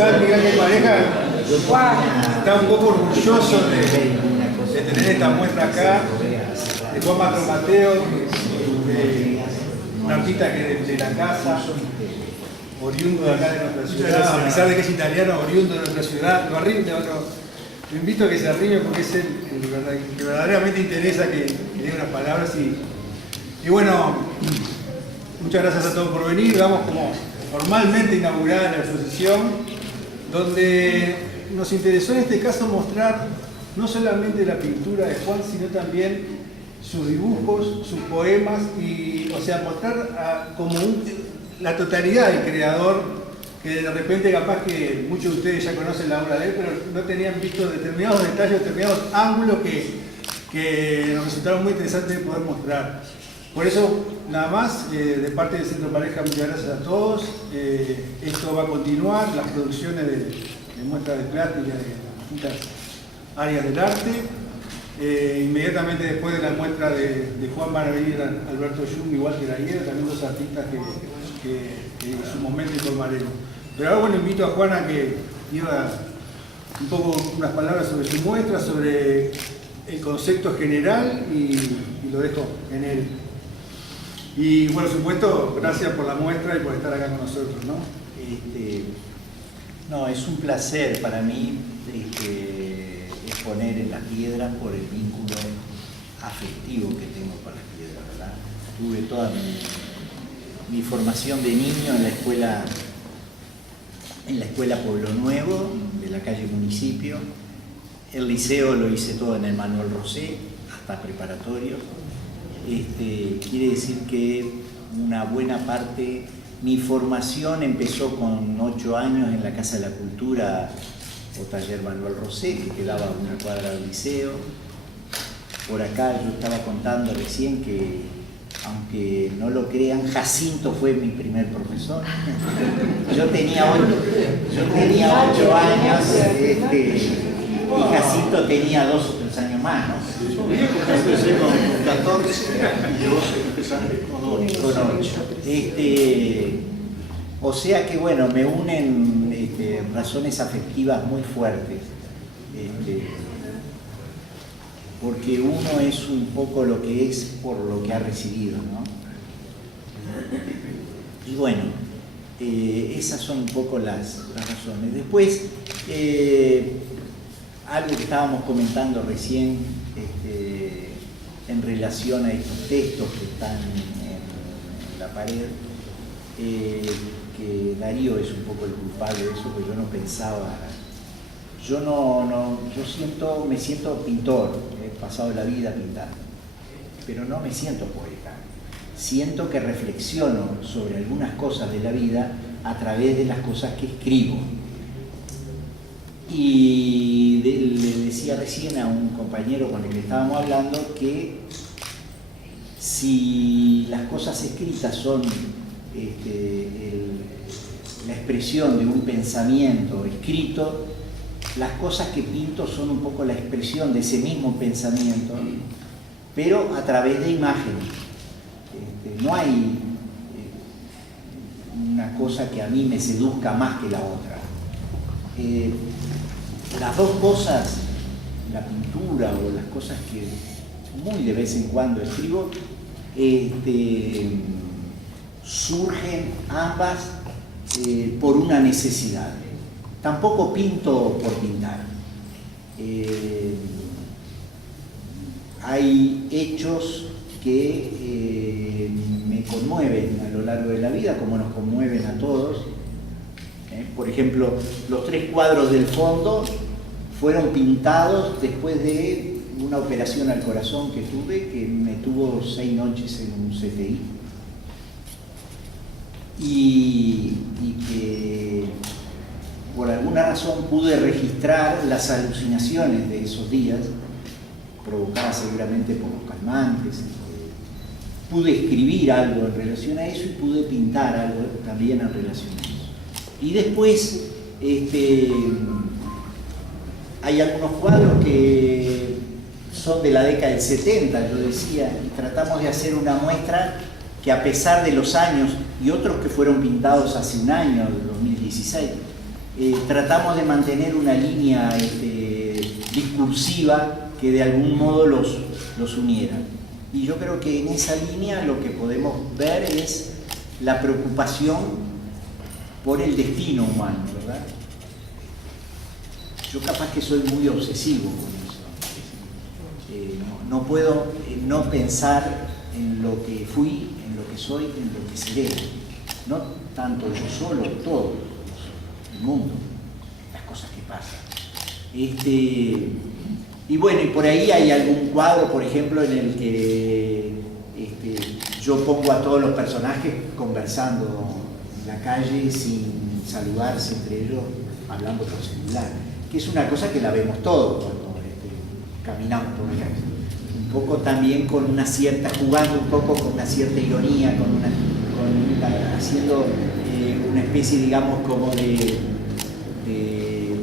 Ciudad Miguel de Pareja está un poco orgulloso de tener esta muestra acá, de Juan Matro Mateo, un artista que de la casa, oriundo de acá de nuestra ciudad, a pesar de que es italiano, oriundo de nuestra ciudad. Lo invito a que se arrime porque es el que verdaderamente interesa que diga unas palabras. Y bueno, muchas gracias a todos por venir. Vamos como formalmente inaugurada la exposición, donde nos interesó en este caso mostrar no solamente la pintura de Juan, sino también sus dibujos, sus poemas, o sea, mostrar como la totalidad del creador, que de repente capaz que muchos de ustedes ya conocen la obra de él, pero no tenían visto determinados detalles, determinados ángulos que nos resultaron muy interesantes de poder mostrar. Por eso, nada más, de parte del Centro Pareja, muchas gracias a todos. Esto va a continuar, las producciones de muestras de plástica de las distintas áreas del arte. Inmediatamente después de la muestra de Juan van a venir Alberto Jung, igual que la Hiedra, también dos artistas que en su momento informaremos. Pero ahora bueno, invito a Juan a que diga un poco unas palabras sobre su muestra, sobre el concepto general y lo dejo en él. Y bueno, por supuesto, gracias por la muestra y por estar acá con nosotros, ¿no? No, es un placer para mí exponer en las piedras por el vínculo afectivo que tengo con las piedras, ¿verdad? Tuve toda mi formación de niño en la escuela Pueblo Nuevo, de la calle Municipio. El liceo lo hice todo en el Manuel Rosé, hasta preparatorio. Quiere decir que una buena parte, mi formación empezó con 8 años en la Casa de la Cultura o Taller Manuel Rosé, que quedaba a una cuadra del liceo. Por acá yo estaba contando recién que, aunque no lo crean, Jacinto fue mi primer profesor. Yo tenía 8 años y Jacinto tenía 2 o 3 años más, ¿no? Yo empecé con 14 y vos empezaste con 8. O sea que bueno, me unen razones afectivas muy fuertes. Porque uno es un poco lo que es por lo que ha recibido, ¿no? Y bueno, esas son un poco las razones. Después, algo que estábamos comentando recién en relación a estos textos que están en la pared, que Darío es un poco el culpable de eso, porque yo no pensaba. Yo me siento pintor, he pasado la vida pintando, pero no me siento poeta. Siento que reflexiono sobre algunas cosas de la vida a través de las cosas que escribo. Y le decía recién a un compañero con el que estábamos hablando que si las cosas escritas son la expresión de un pensamiento escrito, las cosas que pinto son un poco la expresión de ese mismo pensamiento, pero a través de imágenes. No hay una cosa que a mí me seduzca más que la otra. Las dos cosas, la pintura o las cosas que muy de vez en cuando escribo, surgen ambas por una necesidad. Tampoco pinto por pintar. Hay hechos que me conmueven a lo largo de la vida, como nos conmueven a todos. Por ejemplo, los 3 cuadros del fondo fueron pintados después de una operación al corazón que tuve, que me tuvo 6 noches en un CTI. Y que por alguna razón pude registrar las alucinaciones de esos días, provocadas seguramente por los calmantes. Pude escribir algo en relación a eso y pude pintar algo también en relación a eso. Y después hay algunos cuadros que son de la década del 70, yo decía, y tratamos de hacer una muestra que, a pesar de los años, y otros que fueron pintados hace un año, el 2016, tratamos de mantener una línea discursiva que de algún modo los uniera. Y yo creo que en esa línea lo que podemos ver es la preocupación por el destino humano, ¿verdad? Yo capaz que soy muy obsesivo con eso. No puedo no pensar en lo que fui, en lo que soy, en lo que seré. No tanto yo solo, todo el mundo, las cosas que pasan. Y bueno, y por ahí hay algún cuadro, por ejemplo, en el que yo pongo a todos los personajes conversando en la calle sin saludarse entre ellos, hablando por celular, que es una cosa que la vemos todos cuando caminamos por la calle. Un poco también con una cierta, jugando un poco con una cierta ironía, haciendo una especie, digamos, como de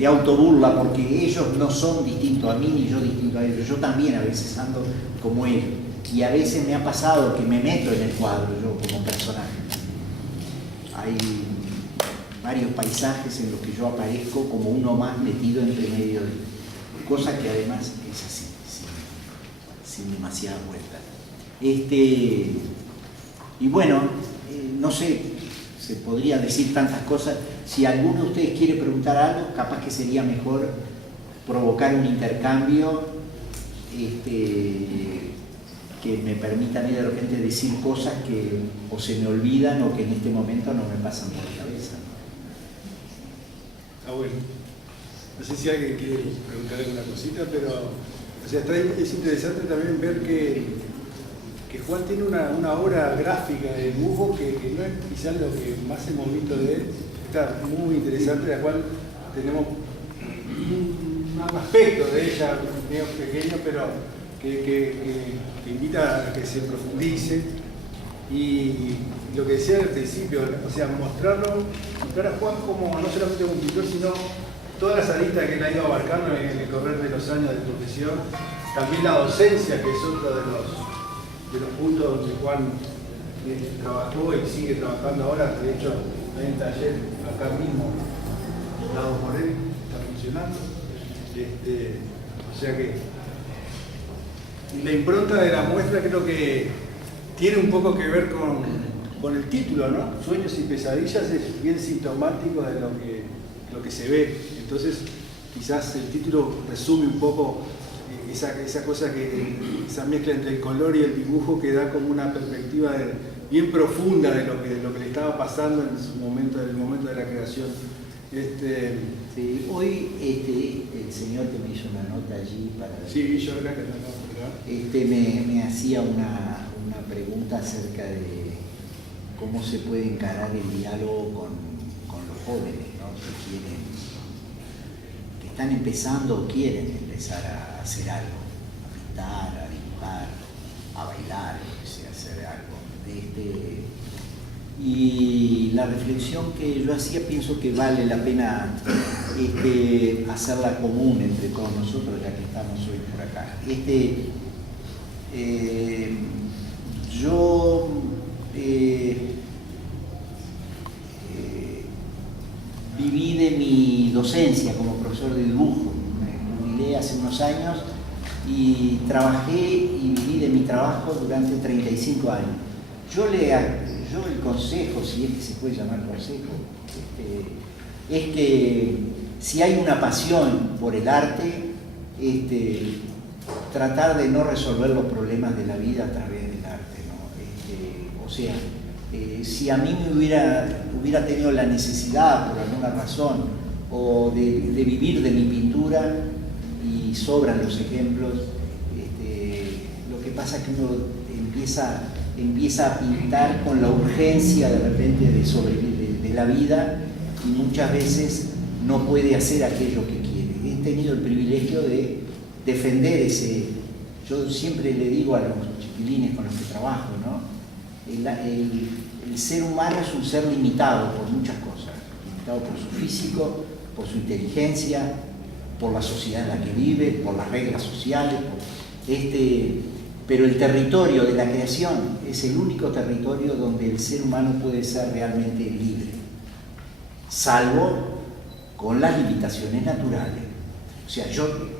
autoburla, porque ellos no son distintos a mí ni yo distinto a ellos. Yo también a veces ando como ellos. Y a veces me ha pasado que me meto en el cuadro yo como personaje. Hay varios paisajes en los que yo aparezco como uno más metido entre medio de cosas que además es así, sin demasiada vuelta. Y bueno, no sé, se podría decir tantas cosas. Si alguno de ustedes quiere preguntar algo, capaz que sería mejor provocar un intercambio que me permita a mí de repente decir cosas que o se me olvidan o que en este momento no me pasan por la cabeza. Bueno. No sé si alguien quiere preguntar alguna cosita, pero o sea, es interesante también ver que Juan tiene una obra gráfica de dibujo que no es quizás lo que más hemos visto de él. Está muy interesante, la cual tenemos un aspecto de ella medio pequeño, pero que invita a que se profundice. Y lo que decía al principio, o sea, mostrar a Juan como no solamente como pintor, sino todas las aristas que él ha ido abarcando en el correr de los años de profesión. También la docencia, que es otro de los puntos donde Juan trabajó y sigue trabajando ahora. De hecho, hay un taller acá mismo, dado por él, está funcionando. O sea que y la impronta de la muestra creo que tiene un poco que ver con el título, ¿no? Sueños y pesadillas es bien sintomático de lo que se ve. Entonces, quizás el título resume un poco esa cosa esa mezcla entre el color y el dibujo que da como una perspectiva bien profunda de lo que le estaba pasando en su momento, en el momento de la creación. Sí, hoy el señor que me hizo una nota allí para... Sí, yo creo que me hacía una pregunta acerca de cómo se puede encarar el diálogo con los jóvenes, ¿no? que están empezando o quieren empezar a hacer algo, a pintar, a dibujar, a bailar, hacer algo. Y la reflexión que yo hacía, pienso que vale la pena hacerla común entre todos nosotros, ya que estamos hoy por acá. Yo viví de mi docencia como profesor de dibujo. Me jubilé hace unos años y trabajé y viví de mi trabajo durante 35 años. Yo el consejo, si es que se puede llamar consejo, es que si hay una pasión por el arte, tratar de no resolver los problemas de la vida a través del arte, ¿no? O sea, si a mí me hubiera tenido la necesidad, por alguna razón, o de vivir de mi pintura, y sobran los ejemplos, lo que pasa es que uno empieza a pintar con la urgencia de repente de la vida, y muchas veces no puede hacer aquello que quiere. He tenido el privilegio de defender yo siempre le digo a los chiquilines con los que trabajo, ¿no? El ser humano es un ser limitado por muchas cosas, limitado por su físico, por su inteligencia, por la sociedad en la que vive, por las reglas sociales, pero el territorio de la creación es el único territorio donde el ser humano puede ser realmente libre, salvo con las limitaciones naturales. O sea,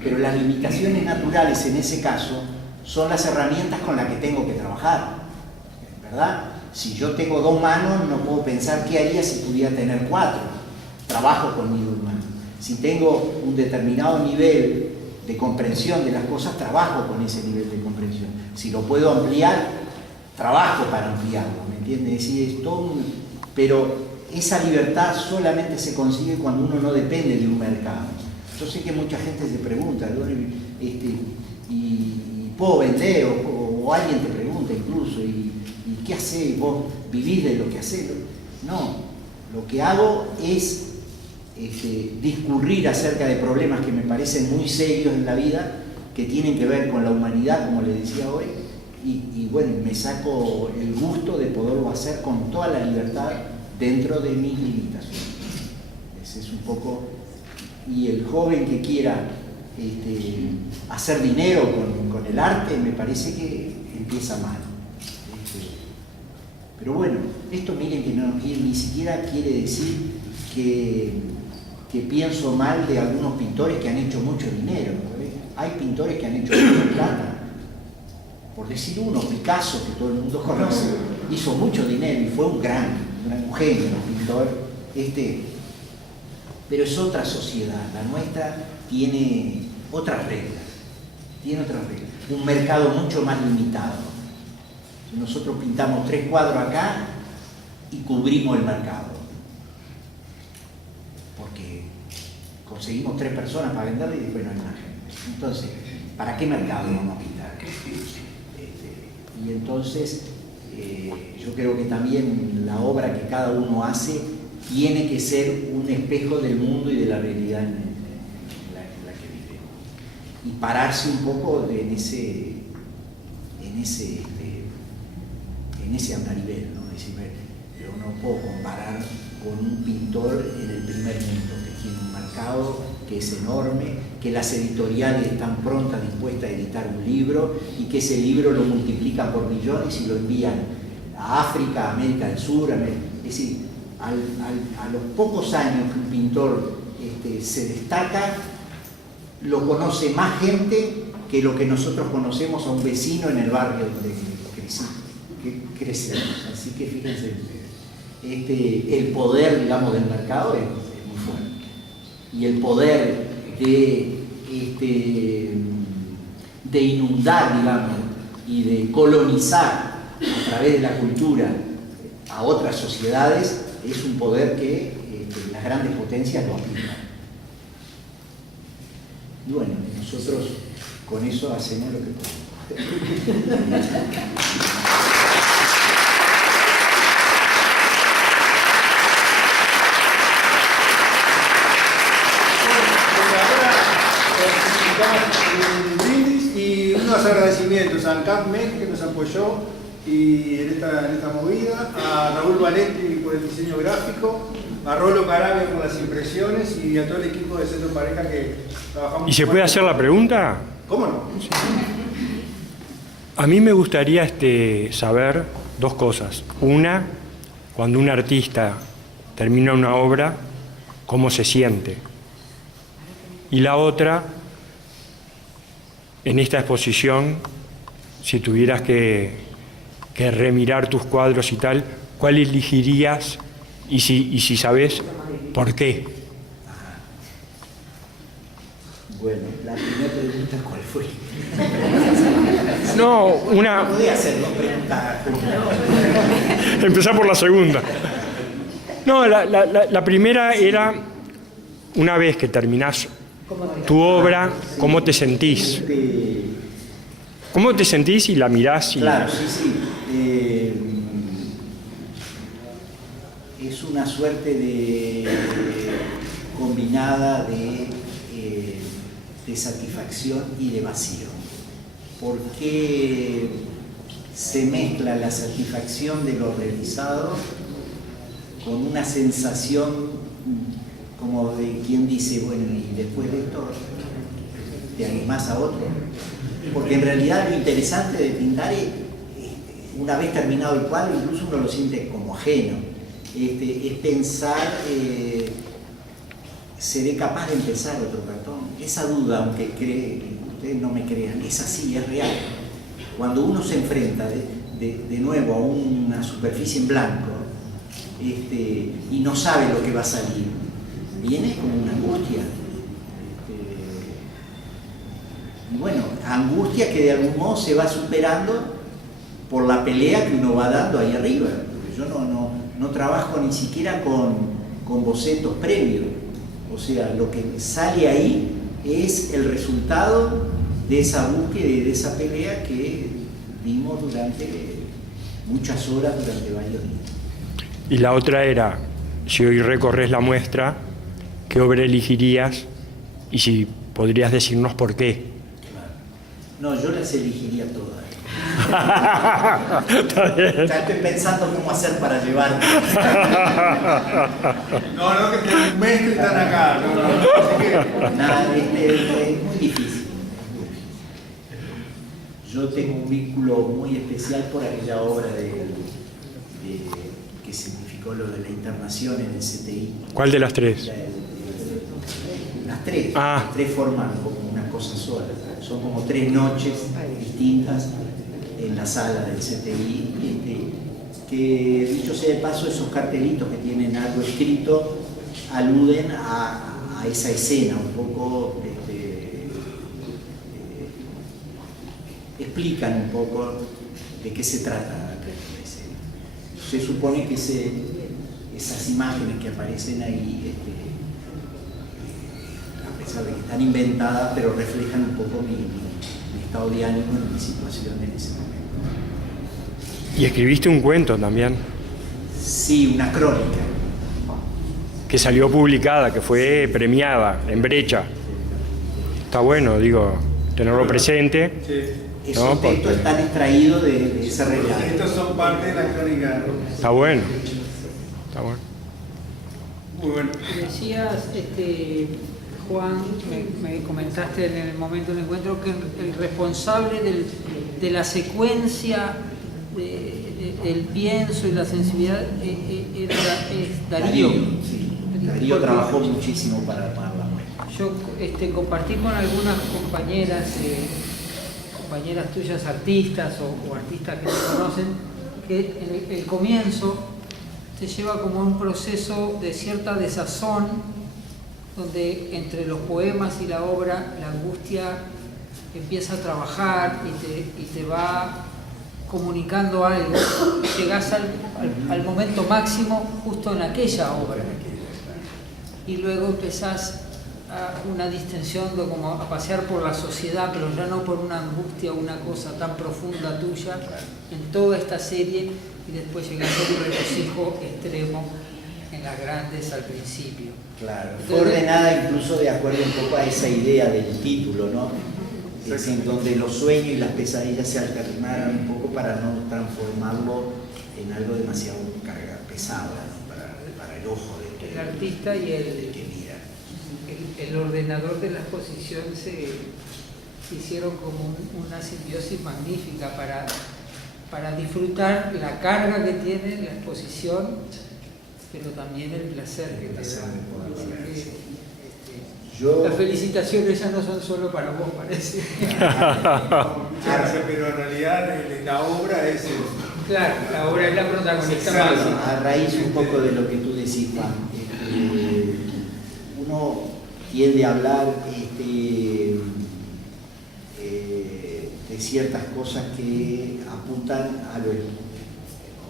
pero las limitaciones naturales en ese caso son las herramientas con las que tengo que trabajar, ¿verdad? Si yo tengo 2 manos, no puedo pensar qué haría si pudiera tener 4. Trabajo con mis 2 manos. Si tengo un determinado nivel de comprensión de las cosas, trabajo con ese nivel de comprensión. Si lo puedo ampliar, trabajo para ampliarlo, ¿me entiendes? Es decir, es todo pero esa libertad solamente se consigue cuando uno no depende de un mercado. Yo sé que mucha gente se pregunta, y puedo vender, o alguien te pregunta incluso, ¿y qué hacés? ¿Vos vivís de lo que hacés? No, lo que hago es discurrir acerca de problemas que me parecen muy serios en la vida, que tienen que ver con la humanidad, como le decía hoy, y bueno, me saco el gusto de poderlo hacer con toda la libertad dentro de mis limitaciones. Ese es un poco... Y el joven que quiera hacer dinero con el arte, me parece que empieza mal. Pero bueno, esto miren que ni siquiera quiere decir que pienso mal de algunos pintores que han hecho mucho dinero. Hay pintores que han hecho mucha plata. Por decir uno, Picasso, que todo el mundo conoce, hizo mucho dinero y fue un genio, un pintor. Pero es otra sociedad, la nuestra tiene otras reglas, un mercado mucho más limitado. Nosotros pintamos 3 cuadros acá y cubrimos el mercado, porque conseguimos 3 personas para venderle y después no hay más gente. Entonces, ¿para qué mercado vamos a pintar? Y entonces, yo creo que también la obra que cada uno hace tiene que ser un espejo del mundo y de la realidad en la que vivimos. Y pararse un poco en ese andarivel, ¿no? Es decir, yo no puedo comparar con un pintor en el primer mundo, que tiene un mercado que es enorme, que las editoriales están prontas, dispuestas a editar un libro, y que ese libro lo multiplican por millones y lo envían a África, a América del Sur, es decir, a los pocos años que un pintor se destaca, lo conoce más gente que lo que nosotros conocemos a un vecino en el barrio donde crecemos. Así que fíjense, el poder, digamos, del mercado es muy fuerte. Y el poder de inundar, digamos, y de colonizar a través de la cultura a otras sociedades es un poder que las grandes potencias lo aplican. Y bueno, nosotros con eso hacemos lo que podemos. Y unos agradecimientos a ANCAP MEC, que nos apoyó y en esta movida, a Raúl Valenti por el diseño gráfico, a Rolo Carabia por las impresiones y a todo el equipo de Centro Pareja que trabajamos. ¿Y se puede hacer la pregunta? ¿Cómo no? A mí me gustaría saber 2 cosas. Una, cuando un artista termina una obra, ¿cómo se siente? Y la otra, en esta exposición, si tuvieras que remirar tus cuadros y tal, ¿cuál elegirías? Y si sabes, ¿por qué? Bueno, la primera pregunta, ¿cuál fue? No, una... No podía hacer 2 preguntas. Empezar por la segunda. No, la primera era, una vez que terminás tu obra, ¿cómo te sentís? ¿Cómo te sentís y la mirás? Claro, sí. Es una suerte de combinada de satisfacción y de vacío. Porque se mezcla la satisfacción de lo realizado con una sensación como de quien dice, bueno, y después de esto te animás a otro. Porque en realidad lo interesante de pintar es, una vez terminado el cuadro, incluso uno lo siente como ajeno. Es pensar seré capaz de empezar otro cartón. Esa duda, aunque ustedes no me crean, es así, es real. Cuando uno se enfrenta de nuevo a una superficie en blanco y no sabe lo que va a salir, viene como una angustia. Y bueno, angustia que de algún modo se va superando por la pelea que uno va dando ahí arriba. Porque yo no trabajo ni siquiera con bocetos previos. O sea, lo que sale ahí es el resultado de esa búsqueda y de esa pelea que vimos durante muchas horas, durante varios días. Y la otra era, si hoy recorres la muestra, ¿qué obra elegirías? Y si podrías decirnos por qué. No, yo las elegiría todas. Está bien. Ya estoy pensando cómo hacer para llevarte. No, que tienen un mes que están acá. No. Así que... Nada, es muy difícil. Yo tengo un vínculo muy especial por aquella obra que significó lo de la internación en el CTI. ¿Cuál de las tres? Las tres. Ah. Las tres forman como una cosa sola. Son como 3 noches distintas en la sala del CTI, que dicho sea de paso, esos cartelitos que tienen algo escrito aluden a esa escena, un poco explican un poco de qué se trata la escena. Se supone que esas imágenes que aparecen ahí, a pesar de que están inventadas, pero reflejan un poco mi estado de ánimo y mi situación en ese momento. Y escribiste un cuento también, Sí, una crónica. que salió publicada, que fue premiada en Brecha. Está bueno, digo, tenerlo presente. Sí. Esos No, textos porque- están extraídos de ese relato. Estos son parte de la crónica. Está bueno. Está bueno. Muy bueno. Decías, Juan, me comentaste en el momento del encuentro que el responsable de la secuencia del pienso y la sensibilidad es Darío. Sí. Darío trabajó muchísimo para armar la muestra. Yo compartí con algunas compañeras tuyas artistas o artistas que te conocen, que en el comienzo te lleva como un proceso de cierta desazón, donde entre los poemas y la obra la angustia empieza a trabajar y te va comunicando algo. Llegás al momento máximo justo en aquella obra. Y luego empezás a una distensión de como a pasear por la sociedad, pero ya no por una angustia o una cosa tan profunda tuya en toda esta serie, y después llegás a un regocijo extremo en las grandes al principio. Claro, fue ordenada incluso de acuerdo un poco a esa idea del título, ¿no? Es en donde los sueños y las pesadillas se alternaran un poco para no transformarlo en algo demasiado carga pesada, ¿no? Para el ojo El artista y del que mira. el ordenador de la exposición se hicieron como una simbiosis magnífica para disfrutar la carga que tiene la exposición, pero también el placer que te da. Así que, las felicitaciones ya no son solo para vos, parece. Pero en realidad la obra es Claro, la obra es la protagonista Exacto. máxima. A raíz un poco de lo que tú decís, Juan, uno tiende a hablar de ciertas cosas que apuntan a lo espiritual.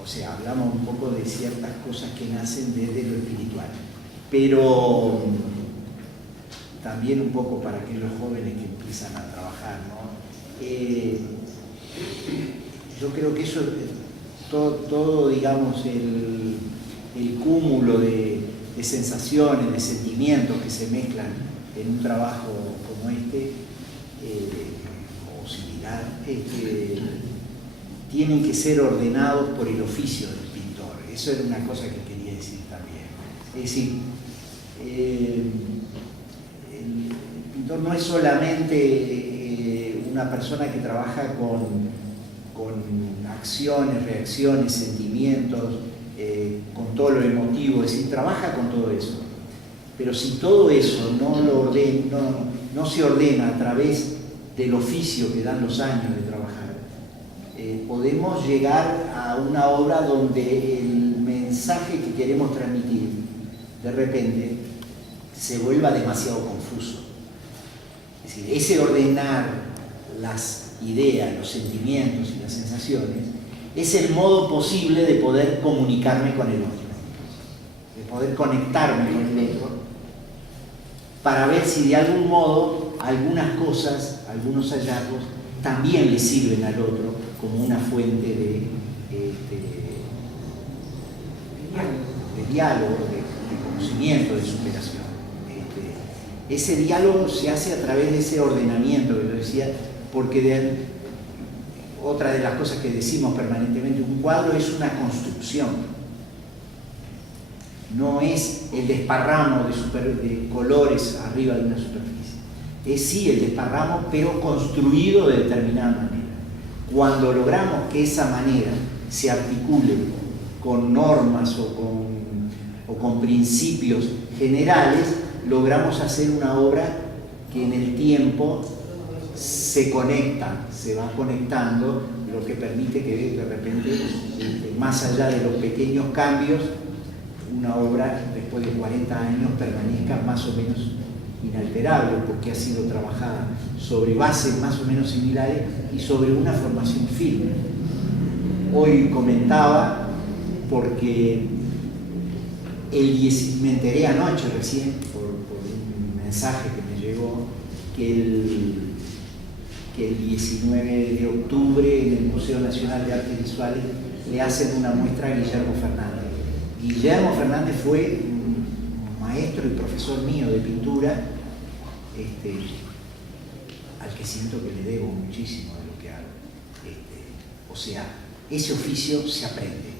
O sea, hablamos un poco de ciertas cosas que nacen desde lo espiritual, pero también un poco para aquellos jóvenes que empiezan a trabajar, ¿no? Yo creo que eso, todo digamos, el cúmulo de sensaciones, de sentimientos que se mezclan en un trabajo como este, o similar, tienen que ser ordenados por el oficio del pintor. Eso era una cosa que quería decir también. Es decir, el pintor no es solamente una persona que trabaja con acciones, reacciones, sentimientos, con todo lo emotivo, es decir, trabaja con todo eso. Pero si todo eso no se ordena a través del oficio que dan los años de trabajar, podemos llegar a una obra donde el mensaje que queremos transmitir de repente se vuelva demasiado confuso. Es decir, ese ordenar las ideas, los sentimientos y las sensaciones es el modo posible de poder comunicarme con el otro, de poder conectarme con el otro, para ver si de algún modo algunas cosas, algunos hallazgos también le sirven al otro como una fuente de diálogo, de conocimiento, de superación. Ese diálogo se hace a través de ese ordenamiento que yo decía, porque otra de las cosas que decimos permanentemente, un cuadro es una construcción, no es el desparramo de colores arriba de una superficie, es sí el desparramo, pero construido de determinada manera. Cuando logramos que esa manera se articule con normas o con principios generales, logramos hacer una obra que en el tiempo se conecta, se va conectando, lo que permite que de repente, más allá de los pequeños cambios, una obra después de 40 años permanezca más o menos inalterable, porque ha sido trabajada sobre bases más o menos similares y sobre una formación firme. Hoy comentaba, porque me enteré anoche recién por un mensaje que me llegó, que el 19 de octubre en el Museo Nacional de Artes Visuales le hacen una muestra a Guillermo Fernández. Guillermo Fernández fue un maestro y profesor mío de pintura, al que siento que le debo muchísimo de lo que hago. O sea, ese oficio se aprende.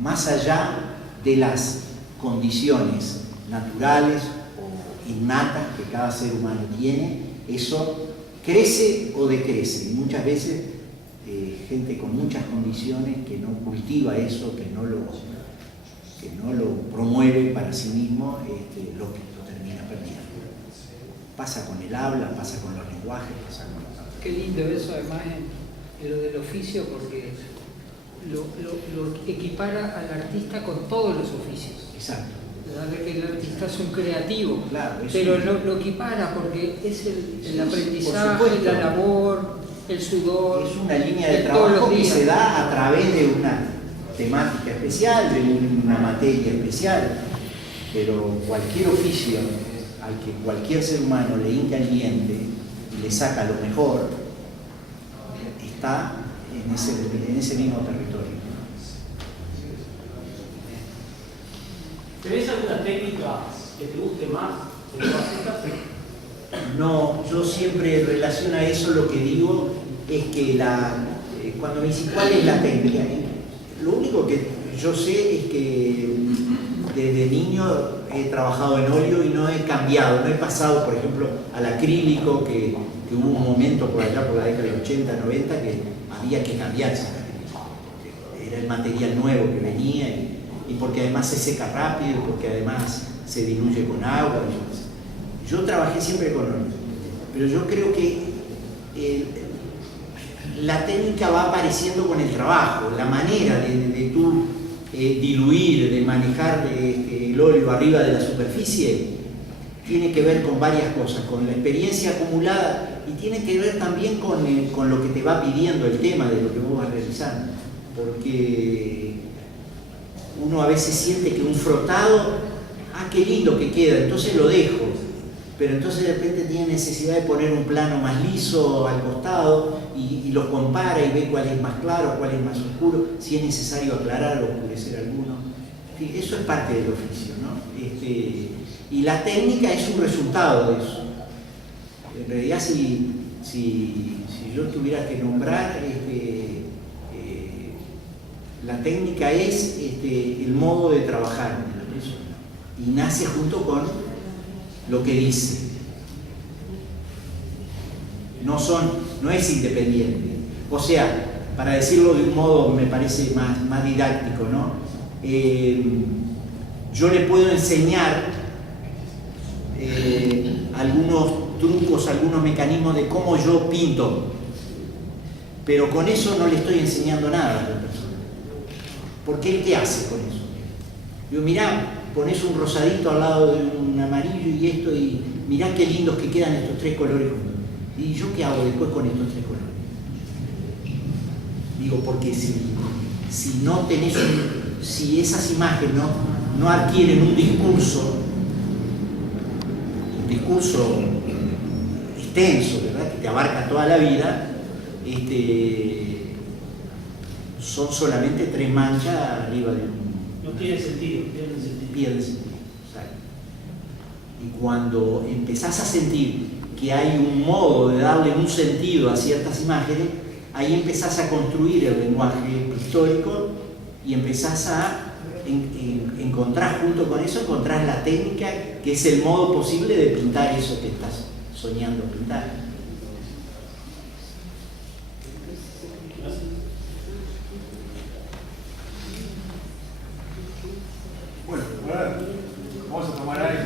Más allá de las condiciones naturales o innatas que cada ser humano tiene, eso crece o decrece. Y muchas veces gente con muchas condiciones que no cultiva eso, que no lo promueve para sí mismo, lo termina perdiendo. Pasa con el habla, pasa con los lenguajes, pasa con los... Qué lindo eso además en lo del oficio, porque lo equipara al artista con todos los oficios. Exacto. Que el artista es un creativo, claro, pero lo equipara porque es el aprendizaje, la labor, el sudor. Es una línea de trabajo que se da a través de una temática especial, de una materia especial, pero cualquier oficio al que cualquier ser humano le hinca el diente y le saca lo mejor, está en ese mismo territorio. ¿Tenés alguna técnica que te guste más de todas estas? No, yo siempre en relación a eso lo que digo es que cuando me dicen cuál es la técnica, lo único que yo sé es que desde niño he trabajado en óleo y no he cambiado, no he pasado por ejemplo al acrílico, que hubo un momento por allá por la década de 80, 90 que había que cambiarse al acrílico, porque era el material nuevo que venía y porque además se seca rápido, porque además se diluye con agua. Yo trabajé siempre con óleo, pero yo creo que la técnica va apareciendo con el trabajo, la manera de tú diluir, de manejar el óleo arriba de la superficie, tiene que ver con varias cosas, con la experiencia acumulada y tiene que ver también con lo que te va pidiendo el tema de lo que vos vas realizando, porque uno a veces siente que un frotado, qué lindo que queda, entonces lo dejo, pero entonces de repente tiene necesidad de poner un plano más liso al costado y lo compara y ve cuál es más claro, cuál es más oscuro, si es necesario aclarar o oscurecer alguno. Eso es parte del oficio, ¿no? Y la técnica es un resultado de eso. En realidad, si yo tuviera que nombrar, la técnica es el modo de trabajar de la persona y nace junto con lo que dice. No es independiente. O sea, para decirlo de un modo me parece más didáctico, ¿no? yo le puedo enseñar algunos trucos, algunos mecanismos de cómo yo pinto, pero con eso no le estoy enseñando nada a la persona. Porque ¿él qué hace con eso? Digo, mirá, pones un rosadito al lado de un amarillo y esto, y mirá qué lindos que quedan estos tres colores juntos. ¿Y yo qué hago después con estos tres colores? Digo, porque si no tenés si esas imágenes no adquieren un discurso extenso, ¿verdad?, que te abarca toda la vida, son solamente tres manchas arriba de un... No tiene sentido, pierde sentido. Pierde sentido, exacto. Y cuando empezás a sentir que hay un modo de darle un sentido a ciertas imágenes, ahí empezás a construir el lenguaje pictórico y empezás a encontrar, junto con eso, encontrar la técnica que es el modo posible de pintar eso que estás soñando pintar. Bueno, ahora vamos a tomar aire.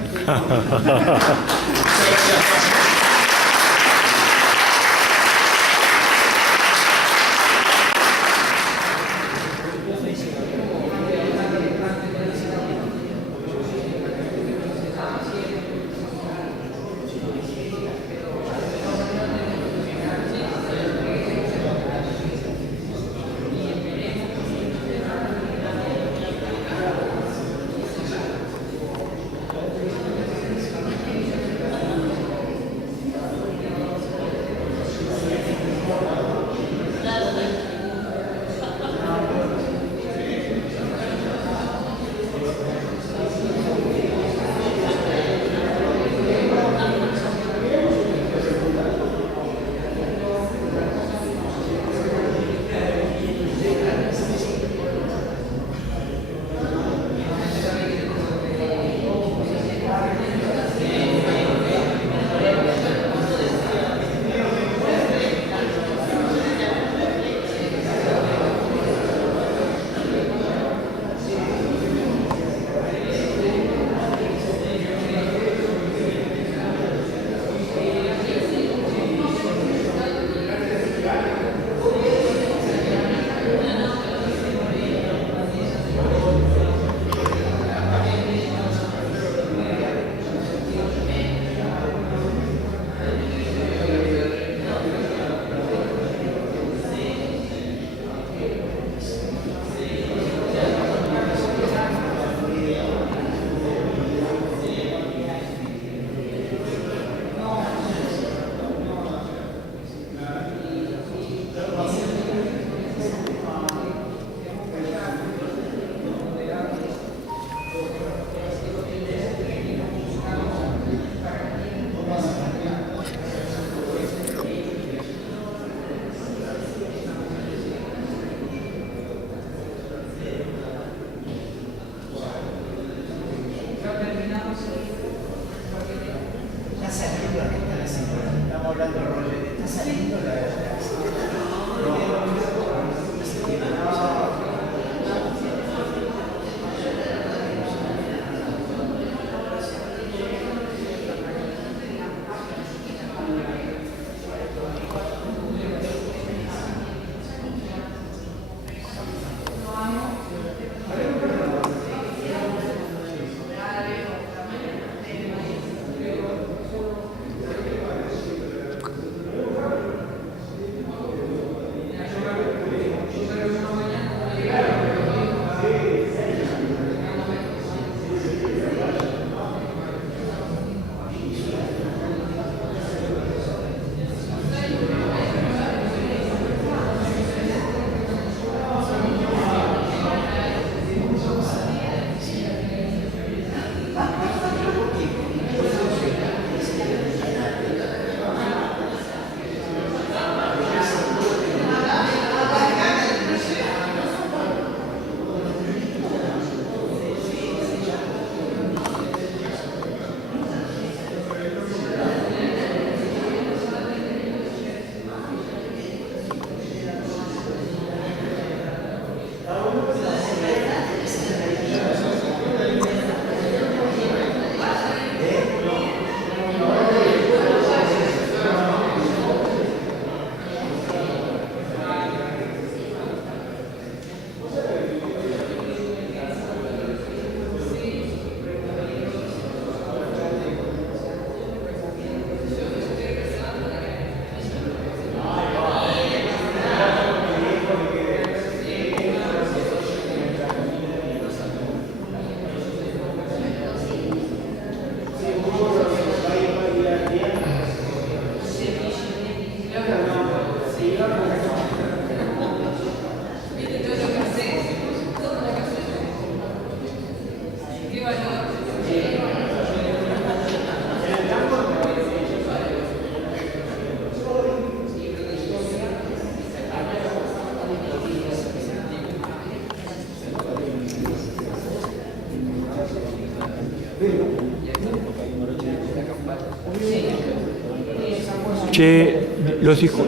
Che, los hijos.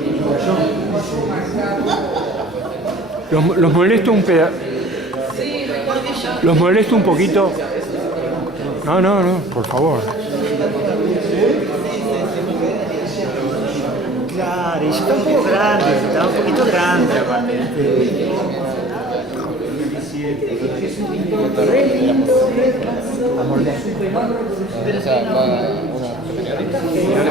Los molesto un pedazo. Los molesto un poquito. No, por favor. Claro, y está un poco grande, está un poquito grande aparte. O sea, una